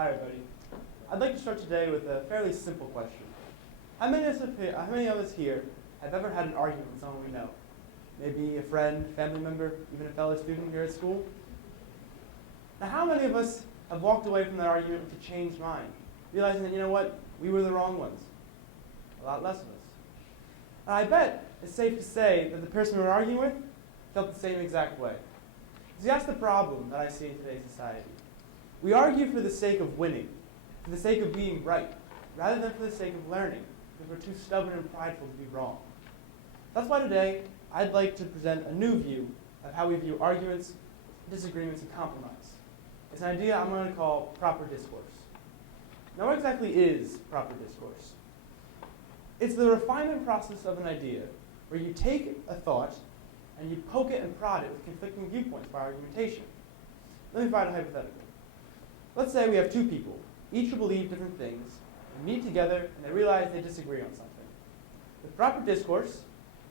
Hi, everybody. I'd like to start today with a fairly simple question. How many of us here have ever had an argument with someone we know? Maybe a friend, family member, even a fellow student here at school? Now, how many of us have walked away from that argument with a changed mind, realizing that, you know what, we were the wrong ones? A lot less of us. And I bet it's safe to say that the person we were arguing with felt the same exact way. See, that's the problem that I see in today's society. We argue for the sake of winning, for the sake of being right, rather than for the sake of learning, because we're too stubborn and prideful to be wrong. That's why today I'd like to present a new view of how we view arguments, disagreements, and compromise. It's an idea I'm going to call proper discourse. Now, what exactly is proper discourse? It's the refinement process of an idea where you take a thought and you poke it and prod it with conflicting viewpoints by argumentation. Let me provide a hypothetical. Let's say we have two people, each who believe different things, and meet together and they realize they disagree on something. With proper discourse,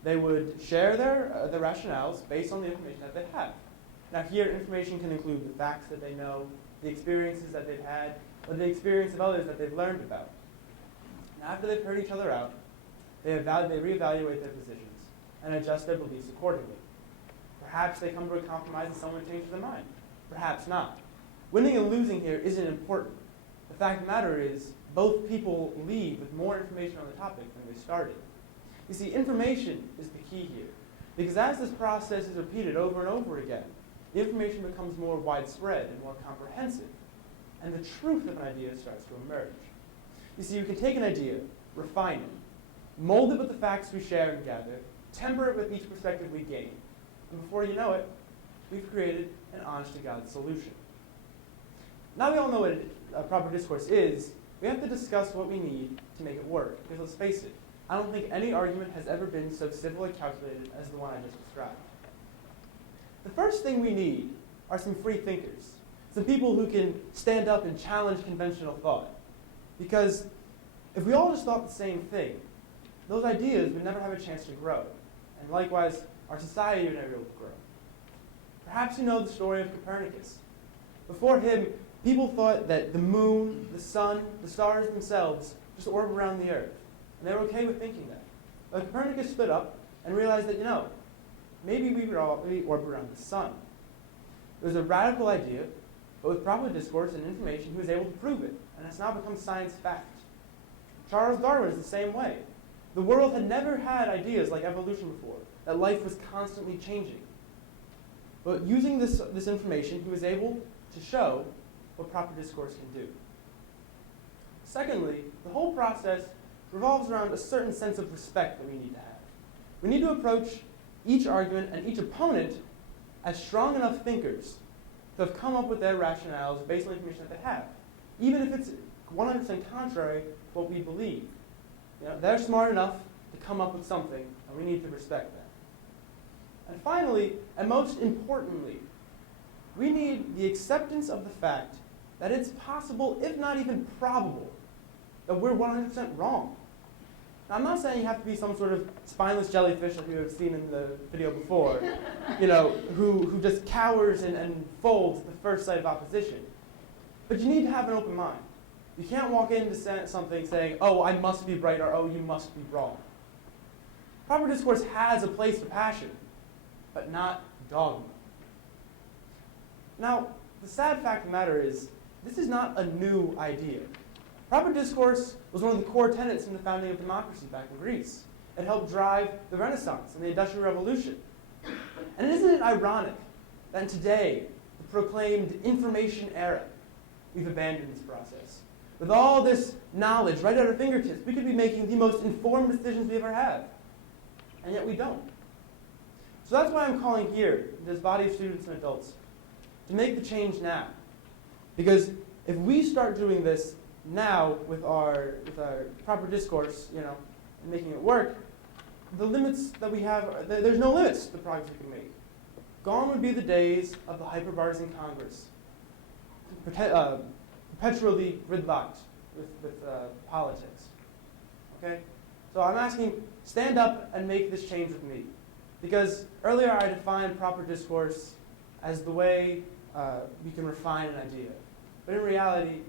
they would share their rationales based on the information that they have. Now here, information can include the facts that they know, the experiences that they've had, or the experience of others that they've learned about. And after they've heard each other out, they reevaluate their positions and adjust their beliefs accordingly. Perhaps they come to a compromise and someone changes their mind. Perhaps not. Winning and losing here isn't important. The fact of the matter is, both people leave with more information on the topic than they started. You see, information is the key here, because as this process is repeated over and over again, the information becomes more widespread and more comprehensive, and the truth of an idea starts to emerge. You see, you can take an idea, refine it, mold it with the facts we share and gather, temper it with each perspective we gain, and before you know it, we've created an honest-to-God solution. Now we all know what proper discourse is, we have to discuss what we need to make it work. Because let's face it, I don't think any argument has ever been so civilly calculated as the one I just described. The first thing we need are some free thinkers, some people who can stand up and challenge conventional thought. Because if we all just thought the same thing, those ideas would never have a chance to grow. And likewise, our society would never be able to grow. Perhaps you know the story of Copernicus. Before him, people thought that the moon, the sun, the stars themselves just orb around the earth. And they were okay with thinking that. But Copernicus stood up and realized that, maybe we orb around the sun. It was a radical idea, but with proper discourse and information, he was able to prove it. And it's now become science fact. Charles Darwin is the same way. The world had never had ideas like evolution before, that life was constantly changing. But using this information, he was able to show what proper discourse can do. Secondly, the whole process revolves around a certain sense of respect that we need to have. We need to approach each argument and each opponent as strong enough thinkers to have come up with their rationales based on the information that they have, even if it's 100% contrary to what we believe. They're smart enough to come up with something, and we need to respect that. And finally, and most importantly, we need the acceptance of the fact that it's possible, if not even probable, that we're 100% wrong. Now, I'm not saying you have to be some sort of spineless jellyfish like you have seen in the video before, who just cowers and folds at the first sight of opposition. But you need to have an open mind. You can't walk into something saying, oh, I must be right, or oh, you must be wrong. Proper discourse has a place for passion, but not dogma. Now, the sad fact of the matter is, this is not a new idea. Proper discourse was one of the core tenets in the founding of democracy back in Greece. It helped drive the Renaissance and the Industrial Revolution. And isn't it ironic that today, the proclaimed information era, we've abandoned this process? With all this knowledge right at our fingertips, we could be making the most informed decisions we ever have. And yet we don't. So that's why I'm calling here, this body of students and adults, to make the change now. Because if we start doing this now with our proper discourse, and making it work, the limits that we have, there's no limits to the progress we can make. Gone would be the days of the hyperpartisan Congress, perpetually gridlocked with politics. Okay? So I'm asking, stand up and make this change with me. Because earlier I defined proper discourse as the way we can refine an idea. But in reality,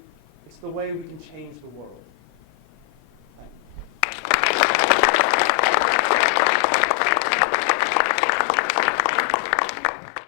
It's the way we can change the world.